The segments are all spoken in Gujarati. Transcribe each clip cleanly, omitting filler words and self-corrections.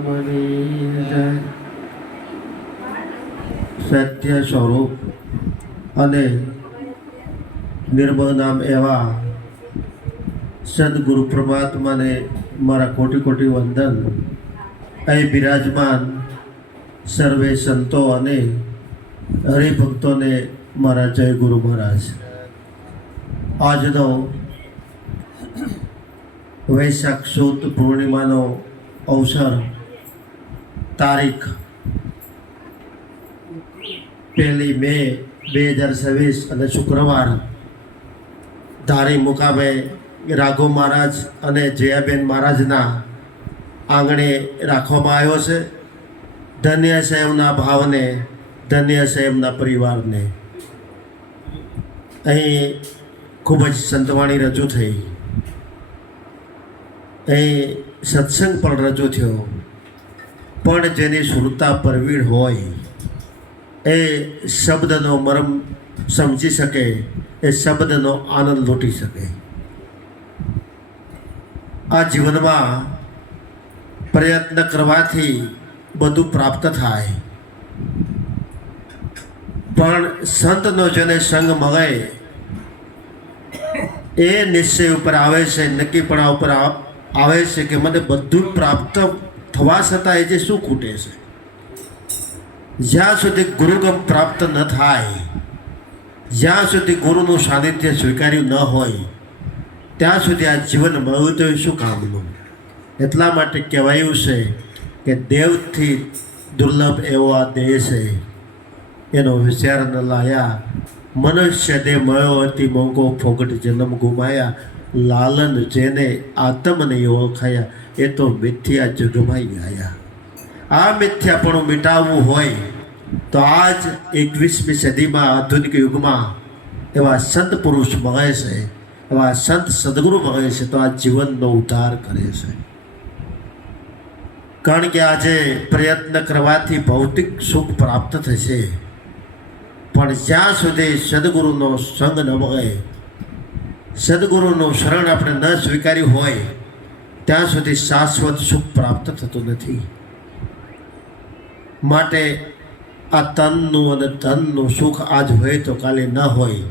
પરમાત્માની જય. સત્ય સ્વરૂપ અને નિર્મળ નામ એવા સદગુરુ પરમાત્માને મારા કોટી કોટી વંદન. અહીં બિરાજમાન સર્વે સંતો અને હરિભક્તોને મારા જય ગુરુ મહારાજ. આજનો વૈશાખ સુદ પૂર્ણિમાનો અવસર તારીખ 1 મે 2026 અને શુક્રવાર ધારી મુકામે રાઘવ મહારાજ અને જયાબેન મહારાજના આંગણે રાખવામાં આવ્યો છે. ધન્ય છે એમના ભાવને, ધન્ય છે એમના પરિવારને. અહીં ખૂબ જ સંતવાણી રજૂ થઈ, અહીં સત્સંગ પણ રજૂ થયો. પણ જેની સુરતા પરવીડ હોય એ શબ્દનો મર્મ સમજી શકે, એ શબ્દનો આનંદ લૂંટી શકે. આ જીવનમાં પ્રયત્ન કરવાથી બધું પ્રાપ્ત થાય, પણ સંતનો જેને સંગ મળે એ નિશ્ચય ઉપર આવે છે, નક્કીપણા ઉપર આવે છે કે મને બધું પ્રાપ્ત થવા છતાં એ જે શું ખૂટે છે. જ્યાં સુધી ગુરુગમ પ્રાપ્ત ન થાય, જ્યાં સુધી ગુરુનું સાનિધ્ય સ્વીકાર્યું ન હોય, ત્યાં સુધી આ જીવન મળ્યું તો શું કામનું. એટલા માટે કહેવાયું છે કે દેવથી દુર્લભ એવો આ દેહ છે, એનો વિચાર ન લાયા. મનુષ્ય દેહ મળ્યો હતી મોંઘો, ફોગટ જન્મ ગુમાયા. લાલન જેને આત્મને ઓળખાયા, એ તો મિથ્યા જગમાઈ ગયા. આ મિથ્યાપણું મિટાવવું હોય તો આજ 21મી સદીમાં આધુનિક યુગમાં એવા સંત પુરુષ મળે છે, એવા સંત સદગુરુ મળે છે તો આ જીવનનો ઉદ્ધાર કરે છે. કારણ કે આજે પ્રયત્ન કરવાથી ભૌતિક સુખ પ્રાપ્ત થશે, પણ જ્યાં સુધી સદગુરુનો સંગ ન મળે, સદગુરુનું શરણ આપણે ન સ્વીકાર્યું હોય, ત્યાં સુધી શાશ્વત સુખ પ્રાપ્ત થતું નથી. માટે આ તનનું અને ધનનું સુખ આજ હોય તો કાલે ન હોય,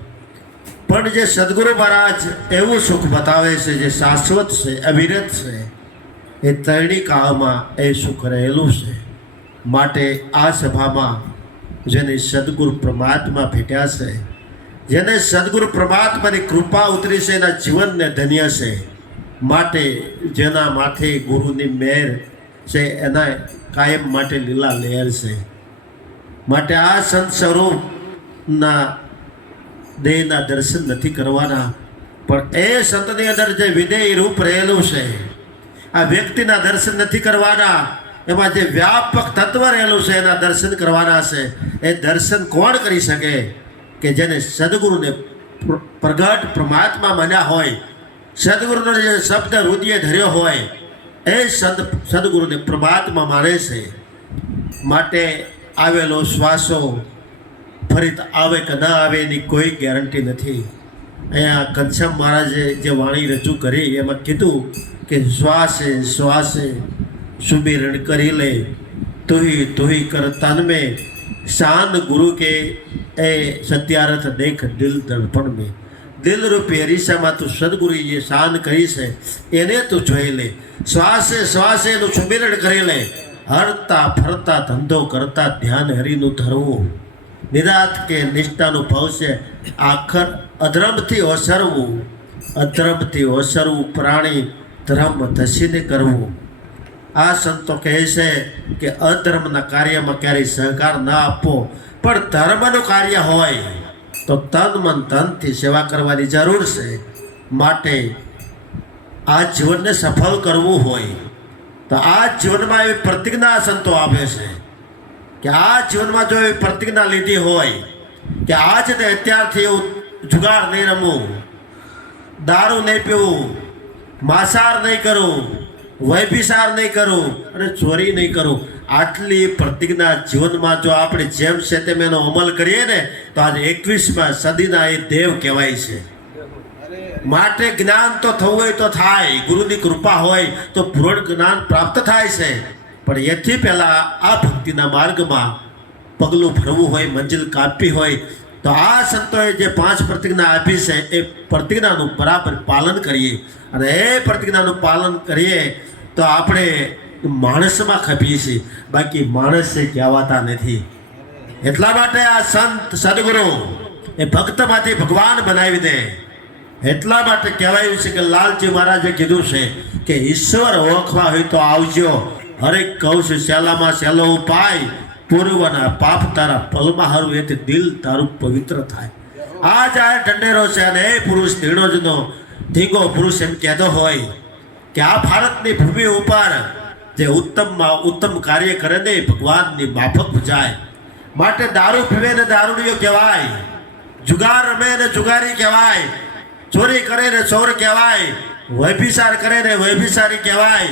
પણ જે સદગુરુ મહારાજ એવું સુખ બતાવે છે જે શાશ્વત છે, અવિરત છે, એ ત્રણેય કાળમાં એ સુખ રહેલું છે. માટે આ સભામાં જેને સદગુરુ પરમાત્મા ભેટ્યા છે, જેને સદગુરુ પરમાત્માની કૃપા ઉતરી છે, એના જીવનને ધન્ય છે. માટે જેના માથે ગુરુની મહેર છે એના કાયમ માટે લીલા લહેર છે. માટે આ સંત સ્વરૂપના દેહના દર્શન નથી કરવાના, પણ એ સંતની અંદર જે વિદેય રૂપ રહેલું છે, આ વ્યક્તિના દર્શન નથી કરવાના. એમાં જે વ્યાપક તત્વ રહેલું છે એના દર્શન કરવાના છે. એ દર્શન કોણ કરી શકે? કે જેને સદગુરુને પ્રગટ પરમાત્મા માન્યા હોય, સદગુરુનો જે શબ્દ હૃદય ધર્યો હોય, એ સદગુરુને પરમાત્મા માને છે. માટે આવેલો શ્વાસો ફરી આવે કે ન આવે એની કોઈ ગેરંટી નથી. અહીંયા ઘનશ્યામ મહારાજે જે વાણી રજૂ કરી એમાં કીધું કે શ્વાસે શ્વાસે સુમિરણ કરી લે, તુહી તુહી કર તન में शान गुरु के ए सत्यारथ देख दिल दर्पण में. દિલ રૂપી અરીસામાં તું સદગુરુએ જે શાન કરી છે એને તું જોઈ લે. શ્વાસે શ્વાસે એનું સુમિરણ કરી લે. હરતા ફરતા ધંધો કરતા ધ્યાન હરિનું ધરવું. નિરાત કે નિષ્ઠાનું ભાવ છે આખર અધર્મથી ઓસરવું, અધર્મથી ઓસરવું, પ્રાણી ધર્મ ધસીને કરવું. આ સંતો કહે છે કે અધર્મના કાર્યમાં ક્યારેય સહકાર ના આપવો, પણ ધર્મનું કાર્ય હોય તો તન મન ધનથી સેવા કરવાની જરૂર છે. માટે આ જીવનને સફળ કરવું હોય તો આ જીવનમાં એવી પ્રતિજ્ઞા સંતો આપે છે કે આ જીવનમાં જો એવી પ્રતિજ્ઞા લીધી હોય કે આજ તે અત્યારથી એવું જુગાર નહીં રમવું, દારૂ નહીં પીવું, માંસાહાર નહીં કરું, વૈભિચાર નહીં કરું અને ચોરી નહીં કરું, આટલી પ્રતિજ્ઞા જીવનમાં જો આપણે જેમ છે તેમ એનો અમલ કરીએ ને તો આજે 21મી સદીના એ દેવ કહેવાય છે. માટે જ્ઞાન તો થવું હોય તો થાય, ગુરુની કૃપા હોય તો પૂર્ણ જ્ઞાન પ્રાપ્ત થાય છે. પણ એથી પહેલાં આ ભક્તિના માર્ગમાં પગલું ભરવું હોય, મંજિલ કાપવી હોય તો આ સંતોએ જે 5 પ્રતિજ્ઞા આપી છે એ પ્રતિજ્ઞાનું બરાબર પાલન કરીએ. અને એ પ્રતિજ્ઞાનું પાલન કરીએ તો આપણે માણસમાં ખપીએ છીએ, બાકી માણસ કહેવાતા નથી. એટલા માટે આ સંત સદગુરુ એ ભક્તમાંથી ભગવાન બનાવી દે. એટલા માટે કહેવાયું છે કે લાલજી મહારાજે કીધું છે કે ઈશ્વર ઓળખવા હોય તો આવજો. હરેક કહું છું સહેલામાં સહેલો ઉપાય, પૂર્વના પાપ તારા પલમાં હારું એથી દિલ તારું પવિત્ર થાય. આ જાય ઢંઢેરો છે અને એ પુરુષ ધીણોજનો ધીંગો પુરુષ એમ કહેતો હોય કે આ ભારતની ભૂમિ ઉપર જે ઉત્તમમાં ઉત્તમ કાર્ય કરે ને ભગવાનની માફક જાય. માટે દારૂ પીવે ને દારૂડિયો કહેવાય, જુગાર રમે ને જુગારી કહેવાય, ચોરી કરે ને ચોર કહેવાય, વ્યભિચાર કરે ને વ્યભિચારી કહેવાય,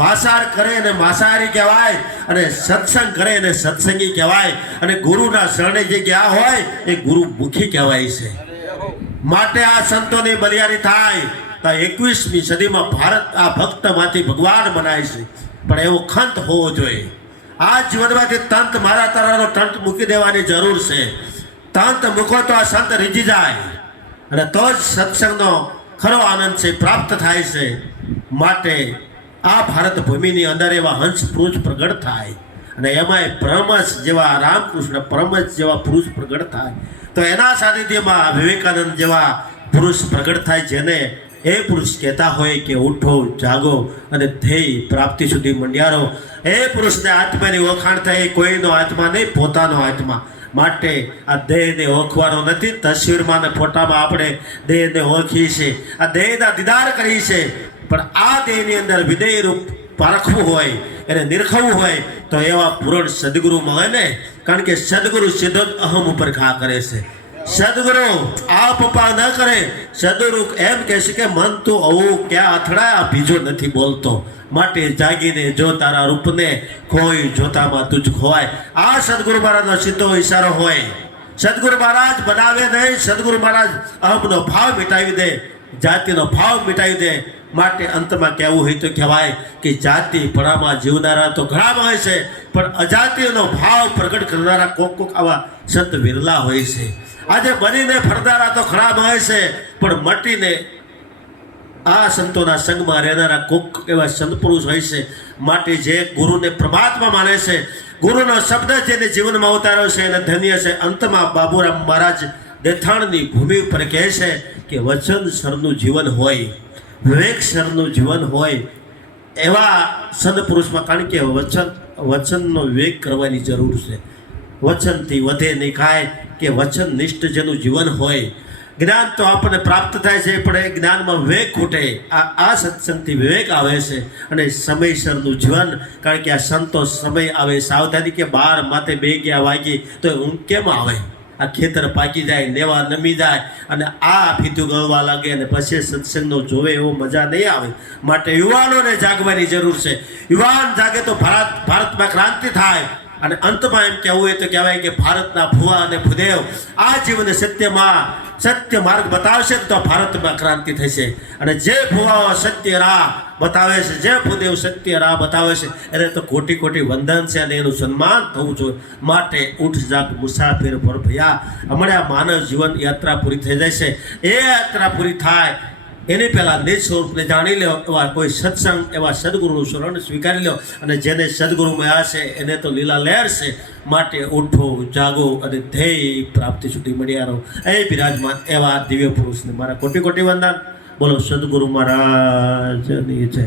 માંસાહાર કરે ને માંસાહારી કહેવાય, અને સત્સંગ કરે ને સત્સંગી કહેવાય, અને ગુરુના શરણે જે ગયા હોય એ ગુરુ મુખી કહેવાય છે. માટે આ સંતોની બલિયારી થાય તો 21મી સદીમાં ભારત આ ભક્તમાંથી ભગવાન બનાય છે. પણ એવો ખંત હોવો જોઈએ. આ જીવનમાંથી તંત મારા તારાનો તંત મૂકી દેવાની જરૂર છે. તંત મૂકો તો આ સંત રીઝી જાય અને તો જ સત્સંગનો ખરો આનંદ છે પ્રાપ્ત થાય છે. માટે આ ભારત ભૂમિની અંદર એવા હંસ પુરુષ પ્રગટ થાય અને એમાંય પરમહંસ જેવા રામકૃષ્ણ પરમહંસ જેવા પુરુષ પ્રગટ થાય તો એના સાનિધ્યમાં વિવેકાનંદ જેવા પુરુષ પ્રગટ થાય, જેને એ પુરુષ કહેતા હોય કે ઉઠો જાગો અને ધ્યેય પ્રાપ્તિ સુધી મંડ્યારો. એ પુરુષને આત્માની ઓળખાણ થાય, કોઈનો આત્મા નહીં, પોતાનો આત્મા. માટે આ દેહને ઓળખવાનો નથી. તસવીરમાં ને ફોટામાં આપણે દેહને ઓળખીએ છીએ, આ દેહના દીદાર કરીએ છીએ, પણ આ દેહની અંદર વિદેય રૂપ પારખવું હોય, એને નિરખવું હોય તો એવા પૂરણ સદગુરુ મળે ને. કારણ કે સદગુરુ સીધો જ અહમ ઉપર ઘા કરે છે. સદગુરુ આ પપ્પા ન કરે. સદગુરુ એમ કહે છે કે મન તું આવું ક્યાં અથડાય, બીજો નથી બોલતો. માટે જાગીને જો તારા રૂપને કોઈ જોતામાં તુજ ખોવાય. આ સદગુરુ મહારાજનો સીધો ઈશારો હોય. સદગુરુ મહારાજ બનાવે નહીં, સદગુરુ મહારાજ અહમનો ભાવ મિટાવી દે, જાતિનો ભાવ મિટાવી દે. માટે અંતમાં કહેવું હોય તો કહેવાય કે જાતિપણામાં જીવનારા તો ઘણા હોય છે, પણ અજાતિનો ભાવ પ્રગટ કરનારા કોક આવા સંત વિરલા હોય છે. આજે બનીને ફરનારા તો ખરાબ હોય છે, પણ મટીને આ સંતોના સંગમાં રહેનારા કોક એવા સંત પુરુષ હોય છે. માટે જે ગુરુને પરમાત્મા માને છે, ગુરુનો શબ્દ જેને જીવનમાં ઉતાર્યો છે એને ધન્ય છે. અંતમાં બાબુરામ મહારાજ દેથાણની ભૂમિ ઉપર કહે છે કે વચન સરનું જીવન હોય, વિવેક સરનું જીવન હોય એવા સંત પુરુષમાં. કારણ કે વચનનો વિવેક કરવાની જરૂર છે. વચનથી વધે નહીં કાંઈ, કે વચનનિષ્ઠ જેનું જીવન હોય. જ્ઞાન તો આપણને પ્રાપ્ત થાય છે, પણ એ જ્ઞાનમાં વિવેક ખૂટે. આ સત્સંગથી વિવેક આવે છે અને સમયસરનું જીવન. કારણ કે આ સંતો સમય આવે સાવધાની કે 12 માથે 2 વાગી તો ઊંઘ કેમ આવે? આ ખેતર પાકી જાય, નેવા નમી જાય અને આ ફીતું ગળવા લાગે અને પછી સત્સંગનો જોવે એવો મજા નહીં આવે. માટે યુવાનોને જાગવાની જરૂર છે. યુવાન જાગે તો ભારતમાં ક્રાંતિ થાય. અને અંતમાં એમ કહેવું હોય તો કહેવાય કે ભારતના ભુવા અને ભૂદેવ આ જીવને સત્ય માર્ગ બતાવશે તો ભારતમાં ક્રાંતિ થશે. અને જે ભુવાઓ સત્ય રાહ બતાવે છે, જે ભૂદેવ સત્ય રાહ બતાવે છે, એને તો કોટી કોટી વંદન છે અને એનું સન્માન થવું જોઈએ. માટે ઉઠ જાગ મુસાફિર પર ભયા. હમણાં માનવ જીવન યાત્રા પૂરી થઈ જાય છે. એ યાત્રા પૂરી થાય એની પહેલાં નિજ સ્વરૂપને જાણી લો. એવા કોઈ સત્સંગ, એવા સદગુરુનું શરણ સ્વીકારી લો. અને જેને સદગુરુ મળ્યા છે એને તો લીલા લહેર છે. માટે ઉઠો જાગો અને ધ્યેય પ્રાપ્તિ સુધી મળ્યા રહો. એ બિરાજમાન એવા દિવ્ય પુરુષને મારા કોટી કોટી વંદન. બોલો સદગુરુ મહારાજની જય.